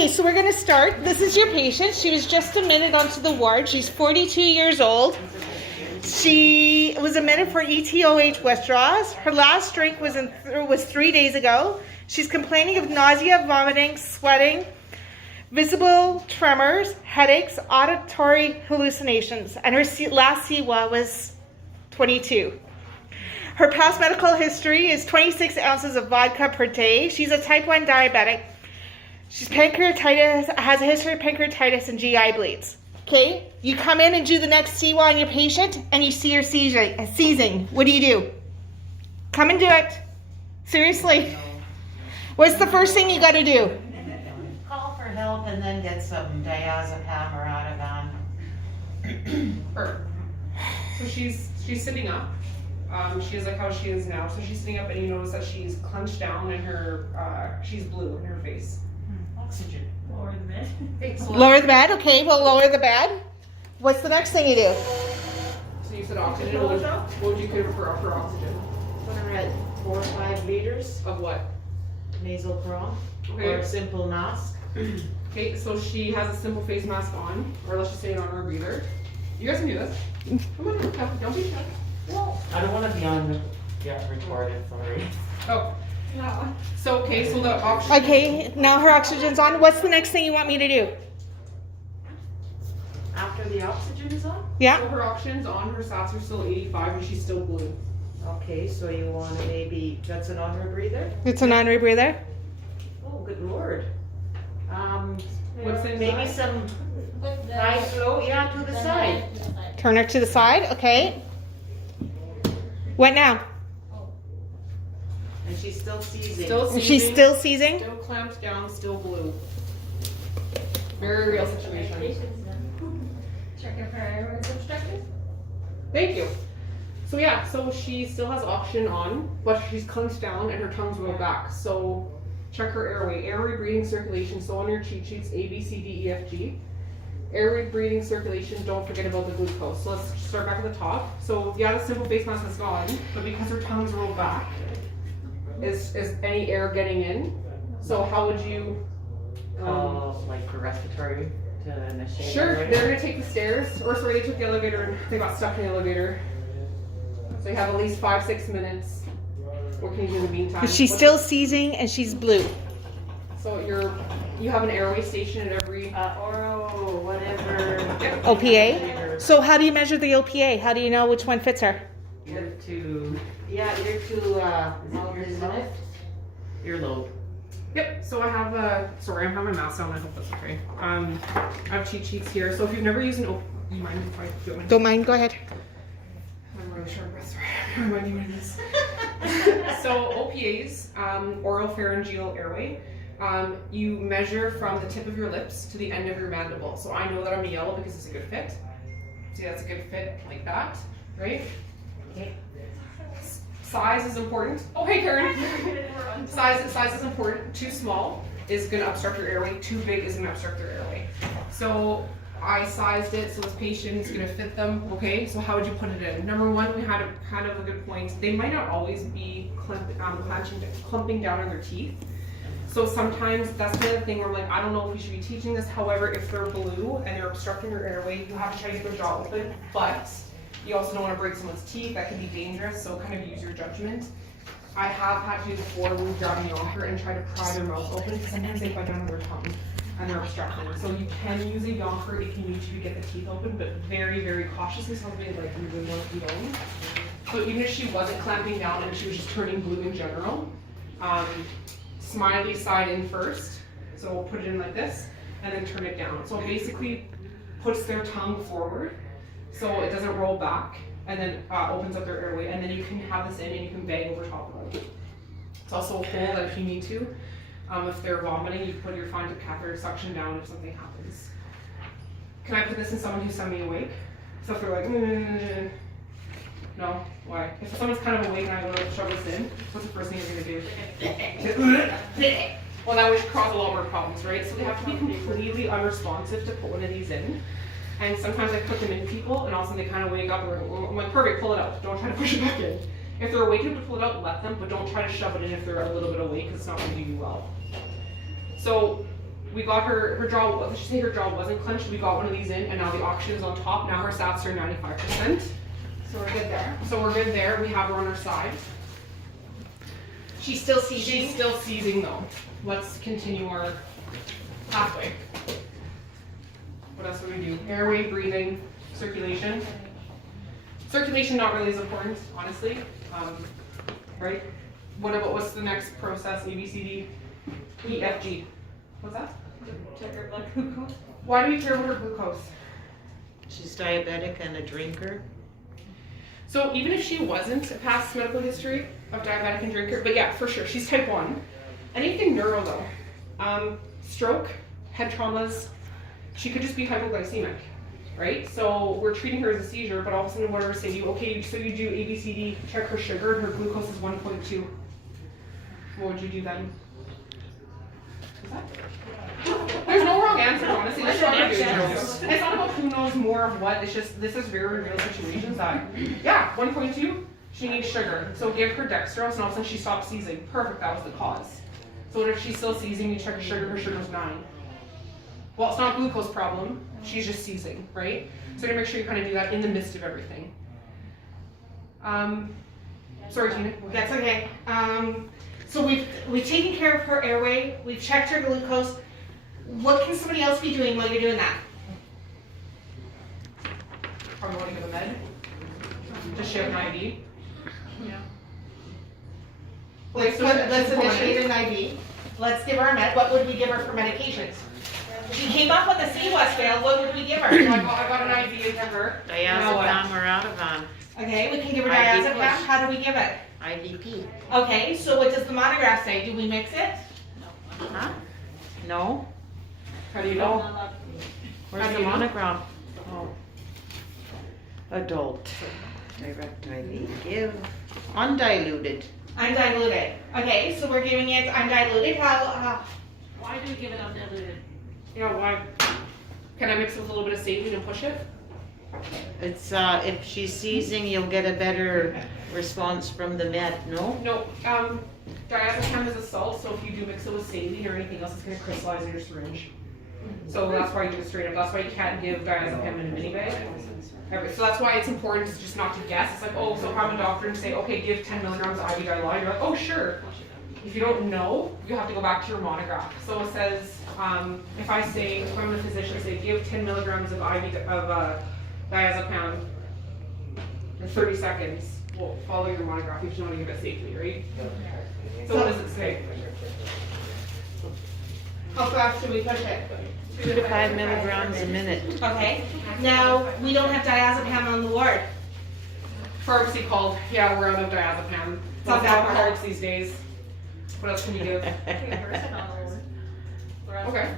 Okay, so we're going to start. This is your patient. She was just admitted onto the ward. She's 42 years old. She was admitted for ETOH withdrawals. Her last drink was 3 days ago. She's complaining of nausea, vomiting, sweating, visible tremors, headaches, auditory hallucinations, and her last CWA was 22. Her past medical history is 26 ounces of vodka per day. She's a type 1 diabetic. She's pancreatitis, has a history of pancreatitis and GI bleeds. Okay, you come in and do the next CWA on your patient and you see her seizing. What do? Come and do it. Seriously. What's the first thing you got to do? Call for help and then get some diazepam or Ativan. So she's sitting up. She is like how she is now. So she's sitting up, and you notice that she's clenched down and she's blue in her face. Oxygen. Lower the bed. Okay, so Lower the bed. Okay, we'll lower the bed. What's the next thing you do? So you said oxygen. What would you give her for oxygen? Put her at 4 or 5 liters Of what? nasal pro Okay. or a simple mask. Okay, so she has a simple face mask on, or let's just say an on-air breather. You guys can do this. Come on, don't be shy. I don't want to be on recorded, sorry. Oh. No. So okay, so the oxygen. Okay, now her oxygen's on. What's the next thing you want me to do? After the oxygen is on? Yeah? So her oxygen's on, her sats are still 85, and she's still blue. Okay, so you want to maybe, that's an on-air breather? It's an on-air breather. Oh, good lord. What's in Maybe some high flow, yeah, to the side. Turn her to the side. Okay. What now? And she's still seizing. Still seizing. She's still seizing? Still clamped down, still blue. Very real situation. Checking for airways obstructed. Thank you. So yeah, so she still has oxygen on, but she's clenched down and her tongue's rolled back. So check her airway, breathing, circulation. So on your cheat sheets, A, B, C, D, E, F, G. Airway, breathing, circulation. Don't forget about the glucose. So let's start back at the top. So yeah, the simple face mask is gone, but because her tongue's rolled back, is any air getting in? So how would you? Call like the respiratory to initiate. Sure, right? they're gonna take the stairs, or sorry, they took the elevator and they got stuck in the elevator. So you have at least 5-6 minutes. What can you do in the meantime? She's still seizing and she's blue. So you have an airway station at every. Oro, whatever. OPA? So how do you measure the OPA? How do you know which one fits her? Ear to Yeah, you're too, isn't it? earlobe. Yep. So I have sorry, I'm having my mask on. I hope that's okay. I have cheat sheets here. So if you've never used an do you mind if I do it? Don't mind, go ahead. I'm really short of breath. Sorry. Remind me what it is. So OPAs, oropharyngeal airway. You measure from the tip of your lips to the end of your mandible. So I know that I'm a yellow because it's a good fit. See, that's a good fit like that, right? Okay. Size is important. Oh, hey, Karen. Size is important. Too small is going to obstruct your airway. Too big is going to obstruct your airway. So I sized it so this patient is going to fit them. Okay, so how would you put it in? Number one, we had a kind of a good point. They might not always be clumping down on their teeth. So sometimes that's the other thing where like, I don't know if we should be teaching this. However, if they're blue and they're obstructing your airway, you have to try to get their jaw open, but you also don't want to break someone's teeth. That can be dangerous, so kind of use your judgment. I have had to do before when we grab a yonker and try to pry their mouth open because sometimes they bite down on their tongue and they're obstructing. So you can use a yonker if you need to get the teeth open, but very, very cautiously, something like you would want to be doing. So even if she wasn't clamping down and she was just turning blue in general, smiley side in first. So we'll put it in like this and then turn it down. So it basically puts their tongue forward so it doesn't roll back and then opens up their airway, and then you can have this in and you can bang over top of it. It's also a hole that if you need to, if they're vomiting, you can put your fine tip catheter suction down if something happens. Can I put this in someone who's semi-awake? So if they're like, no, why? If someone's kind of awake and I go to shove this in, what's the first thing you're gonna do? Well, that would cause a lot more problems, right? So they have to be completely unresponsive to put one of these in. And sometimes I put them in people, and all of a sudden they kind of wake up and I'm like, perfect, pull it out. Don't try to push it back in. If they're awake enough to pull it out, let them, but don't try to shove it in if they're a little bit awake, because it's not going to do you well. So we got her jaw, let's just say her jaw wasn't clenched, we got one of these in, and now the oxygen is on top. Now her sats are 95%. So we're good there. So we're good there. We have her on our side. She's still seizing. She's still seizing though. Let's continue our pathway. What else do we do? Airway, breathing, circulation. Circulation not really as important, honestly. Right? What's the next process? A, B, C, D, E, F, G. What's that? Check her blood glucose. Why do we care about her glucose? She's diabetic and a drinker. So even if she wasn't a past medical history of diabetic and drinker, but yeah, for sure, she's type 1. Anything neuro though, stroke, head traumas, she could just be hypoglycemic, right? So we're treating her as a seizure, but all of a sudden whatever say to you, okay, so you do ABCD, check her sugar, and her glucose is 1.2. What would you do then? Is that? There's no wrong answer, honestly. It's not about who knows more of what. It's just this is very real situations that, yeah, 1.2, she needs sugar. So give her dextrose, and all of a sudden she stops seizing. Perfect, that was the cause. So if she's still seizing, you check her sugar's 9. Well, it's not a glucose problem. She's just seizing, right? So to make sure you kind of do that in the midst of everything. Sorry, Tina. That's okay. So we've taken care of her airway. We've checked her glucose. What can somebody else be doing while you're doing that? Probably want to give a med. Just share an IV. Yeah. Let's initiate an IV. Let's give her a med. What would we give her for medications? She came up with a CWAS fail. What would we give her? I got an IV into her. Diazepam or Ativan. Okay, we can give her IV diazepam. push. How do we give it? IVP. Okay, so what does the monograph say? Do we mix it? Huh? No? How do you know? Where's How the do you know? monogram? Oh. Adult. Direct IV. Give undiluted. Undiluted. Okay, so we're giving it undiluted. Why do we give it undiluted? Yeah, why? Can I mix it with a little bit of saline and push it? It's if she's seizing, you'll get a better response from the med. No? No. Diazepam is a salt, so if you do mix it with saline or anything else, it's going to crystallize in your syringe. So that's why you do it straight up. That's why you can't give diazepam in a mini bag. So that's why it's important just not to guess. It's like, oh, so if I'm a doctor and say, okay, give 10 milligrams of IV dilaudid, you're like, oh, sure. If you don't know, you have to go back to your monograph. So it says, if I'm a physician, say, give 10 milligrams of diazepam in 30 seconds. Well, follow your monograph. You should know how to give it safely, right? So what does it say? How fast do we push it? 2 to 5 milligrams a minute. Okay. Now, we don't have diazepam on the ward. Pharmacy called. Yeah, we're out of diazepam. It's not that hard. alcoholics these days. What else can you give? Okay.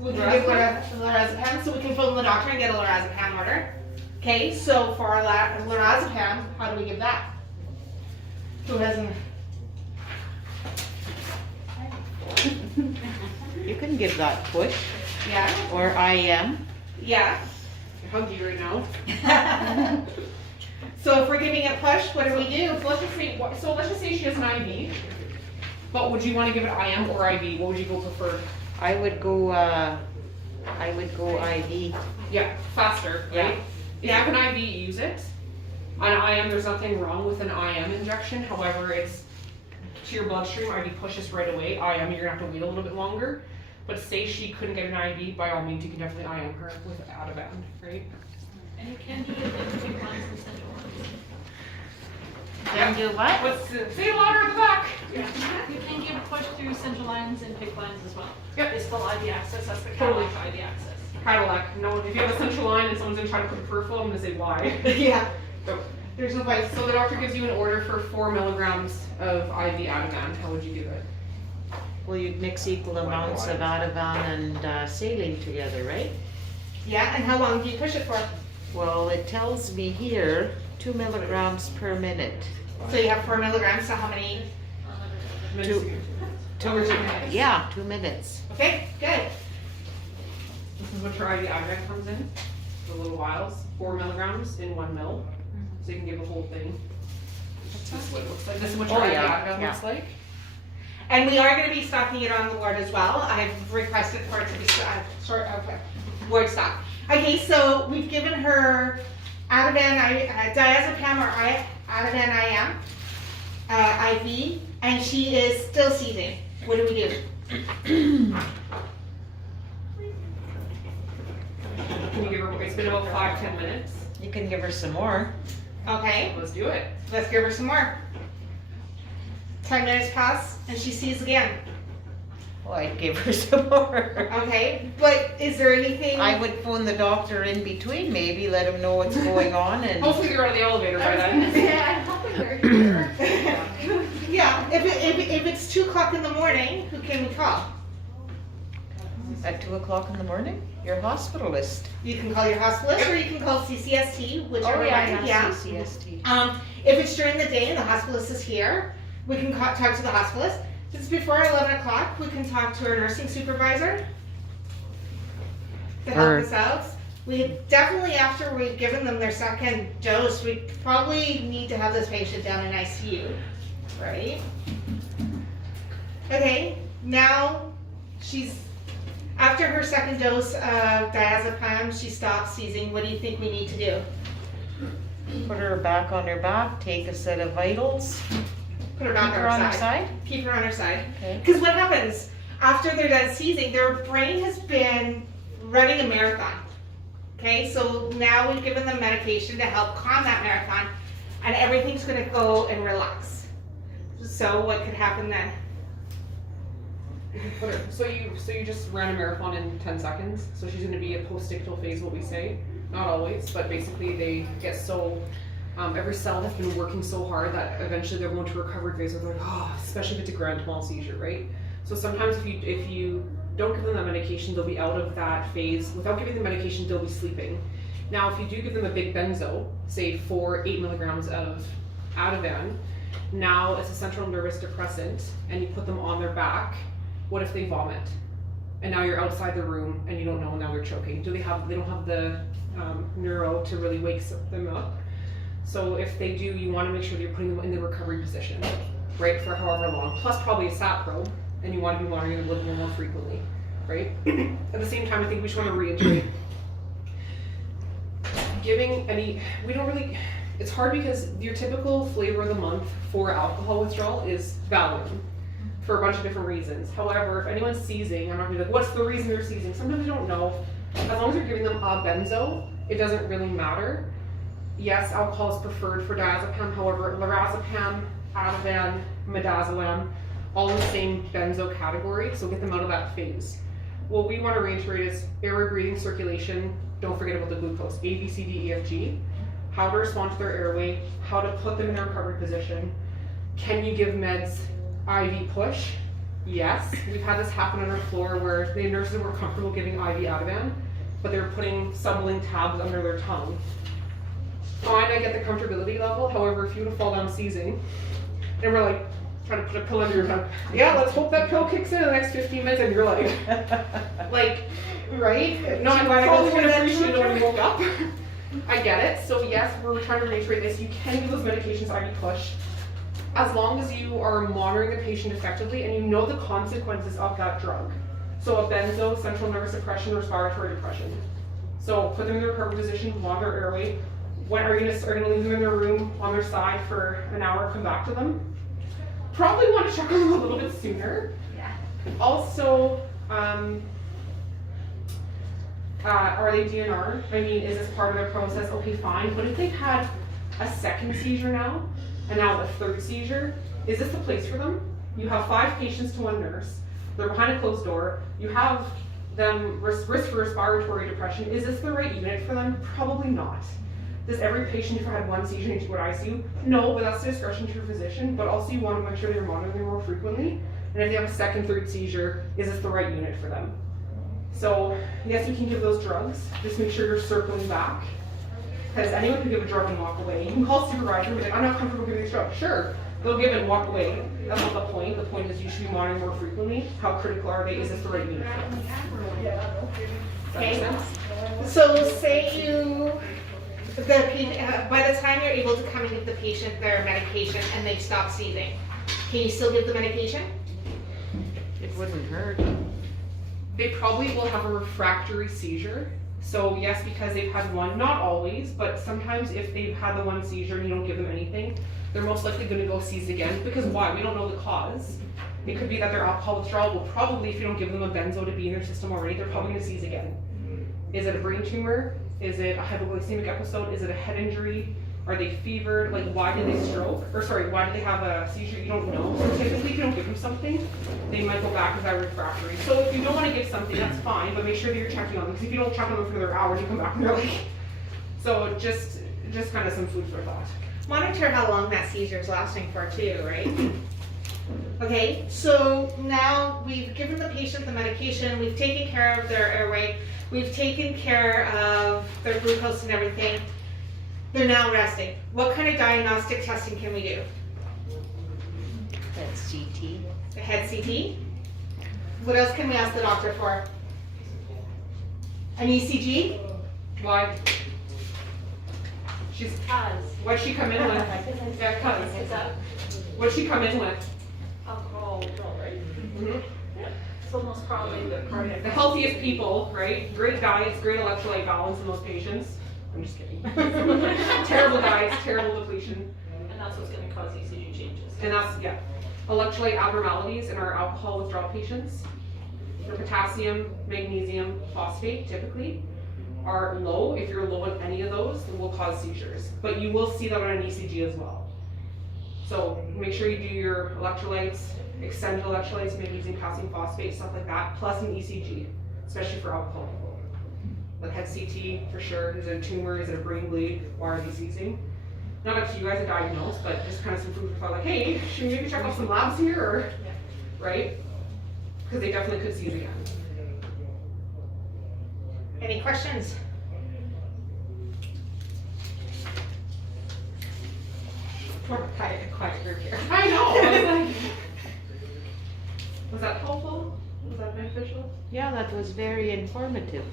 We can give lorazepam, so we can phone the doctor and get a lorazepam order. Okay, so for our lorazepam, how do we give that? Who hasn't? You can give that push Yeah. or IM. Yeah. I'm hungry right now. So if we're giving it push, what do we do? So let's just say she has an IV. But would you want to give it IM or IV? What would you go prefer? I would go IV. Yeah, faster, right? If you have an IV, use it. On IM, there's nothing wrong with an IM injection. However, it's to your bloodstream. IV pushes right away. IM, you're gonna have to wait a little bit longer. But say she couldn't get an IV, by all means, you can definitely IM her with Ativan, right? And you can do it in big lines and central lines. Can do what? Say it louder at the back. Yeah. You can give push through central lines and big lines as well. Yep. It's still IV access. That's the Totally. Cadillac IV access. Cadillac. No, if you have a central line and someone's gonna try to put a peripheral, I'm gonna say why. Yeah. So, There's no place. so the doctor gives you an order for 4 milligrams of IV Ativan. How would you do that? Well, you'd mix equal amounts of Ativan and saline together, right? Yeah, and how long do you push it for? Well, it tells me here 2 milligrams per minute. So you have 4 milligrams, so how many? Two. Over 2 minutes. Yeah, 2 minutes. Okay, good. This is what your IV Ativan comes in. The little vials, 4 milligrams in 1 mil. So you can give the whole thing. This is what it looks like. This is what your Oh, IV yeah, Ativan yeah. looks like. And we are going to be stocking it on the ward as well. I've requested for it to be ward stock. Okay, so we've given her diazepam or Ativan IV, and she is still seizing. What do we do? Can you give her, it's been about 5-10 minutes. You can give her some more. Okay, Let's do it. let's give her some more. 10 minutes pass, and she sees again. Well, I'd give her some more. Okay, but is there anything? I would phone the doctor in between, maybe let him know what's going on, and Hopefully they're out of the elevator by then. I'm hoping they're here. Yeah, if it's 2 o'clock in the morning, who can we call? at 2 o'clock in the morning, your hospitalist. You can call your hospitalist, or you can call CCST, whichever one. Yeah, CCST. If it's during the day and the hospitalist is here, we can talk to the hospitalist. If it's before 11 o'clock, we can talk to our nursing supervisor to help us out. We definitely, after we've given them their second dose, we probably need to have this patient down in ICU, right? Okay, now she's, after her second dose of diazepam, she stops seizing. What do you think we need to do? Put her back on her back, take a set of vitals, Put her back keep her on her side. Keep her on her side. Okay. Because what happens after they're done seizing, their brain has been running a marathon. Okay, so now we've given them medication to help calm that marathon, and everything's going to go and relax. So what could happen then? So you just ran a marathon in 10 seconds. So she's going to be a post-ictal phase, what we say. Not always, but basically they get so, every cell has been working so hard that eventually they're going to recovered phase. They're like, oh, especially if it's a grand mal seizure, right? So sometimes if you don't give them that medication, they'll be out of that phase. Without giving them medication, they'll be sleeping. Now, if you do give them a big benzo, say 8 milligrams of Ativan, now it's a central nervous depressant, and you put them on their back. What if they vomit? And now you're outside the room and you don't know, and now they're choking. They don't have the neuro to really wake them up. So if they do, you want to make sure that you're putting them in the recovery position, right, for however long, plus probably a sat probe, and you want to be monitoring them a little more frequently, right? At the same time, I think we just want to reiterate, it's hard because your typical flavor of the month for alcohol withdrawal is Valium, for a bunch of different reasons. However, if anyone's seizing, I'm not gonna be like, what's the reason they're seizing? Sometimes they don't know. As long as you're giving them a benzo, it doesn't really matter. Yes, alcohol is preferred for diazepam. However, lorazepam, Ativan, midazolam, all in the same benzo category, so get them out of that phase. What we want to reiterate is airway, breathing, circulation. Don't forget about the glucose. A, B, C, D, E, F, G. How to respond to their airway, how to put them in a recovery position. Can you give meds IV push? Yes. We've had this happen on our floor where the nurses were comfortable giving IV Ativan, but they were putting sublingual tabs under their tongue. Fine, I get the comfortability level. However, if you were to fall down seizing, and we're like, trying to put a pill under your tongue, yeah, let's hope that pill kicks in the next 15 minutes, and you're like, right? No, I probably would have appreciated it when you woke up. I get it. So yes, we're trying to reiterate this. You can give those medications IV push, as long as you are monitoring the patient effectively and you know the consequences of that drug. So a benzo, central nervous suppression, respiratory depression. So put them in the recovery position, monitor airway. When are you gonna leave them in their room on their side for an hour, come back to them? Probably want to check on them a little bit sooner. Yeah. Also, are they DNR? I mean, is this part of their process? Okay, fine. What if they've had a second seizure now, and now a third seizure? Is this the place for them? You have 5 patients to 1 nurse. They're behind a closed door. You have them risk for respiratory depression. Is this the right unit for them? Probably not. Does every patient who had 1 seizure need to go to ICU? No, but that's the discretion to your physician. But also you want to make sure they're monitoring more frequently. And if they have a second, third seizure, is this the right unit for them? So yes, you can give those drugs. Just make sure you're circling back. Because anyone can give a drug and walk away. You can call supervisor and be like, I'm not comfortable giving this drug. Sure, they'll give it and walk away. That's not the point. The point is you should be monitoring more frequently. How critical are they? Is this the right unit for them? Does that make sense? So say by the time you're able to come and give the patient their medication and they stop seizing, can you still give the medication? Wouldn't hurt. They probably will have a refractory seizure. So yes, because they've had one, not always, but sometimes if they've had the one seizure and you don't give them anything, they're most likely going to go seize again. Because why? We don't know the cause. It could be that their alcohol withdrawal will probably, if you don't give them a benzo to be in their system already, they're probably going to seize again. Is it a brain tumor? Is it a hypoglycemic episode? Is it a head injury? Are they fevered? Like, why did they stroke? Or sorry, why did they have a seizure? You don't know. So typically, if you don't give them something, they might go back as that refractory. So if you don't want to give something, that's fine, but make sure that you're checking on them. Because if you don't check on them for another hour, you come back and they're like, so just kind of some food for thought. Monitor how long that seizure is lasting for too, right? Okay, so now we've given the patient the medication, we've taken care of their airway, we've taken care of their glucose and everything. They're now resting. What kind of diagnostic testing can we do? That's CT. The head CT? What else can we ask the doctor for? An ECG? Why? What'd she come in with? Yeah, cuz. Is that What'd she come in with? alcohol withdrawal, right? Mm-hmm. So most probably the cardiac. The healthiest people, right? Great diets, great electrolyte balance in those patients. I'm just kidding. Terrible diets, terrible depletion. And that's what's gonna cause ECG changes. And that's, yeah. Electrolyte abnormalities in our alcohol withdrawal patients. The potassium, magnesium, phosphate typically are low. If you're low on any of those, it will cause seizures. But you will see that on an ECG as well. So make sure you do your electrolytes, extended electrolytes, magnesium, potassium, phosphate, stuff like that, plus an ECG, especially for alcohol people. Like head CT for sure. Is it a tumor? Is it a brain bleed? Why are they seizing? Not up to you guys to diagnose, but just kind of some food for thought. Like, hey, should we maybe check off some labs here, or right? Because they definitely could seize again. Any questions? We're a quiet group here. I know. I was like, was that helpful? Was that beneficial? Yeah, that was very informative.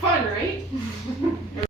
Fun, right?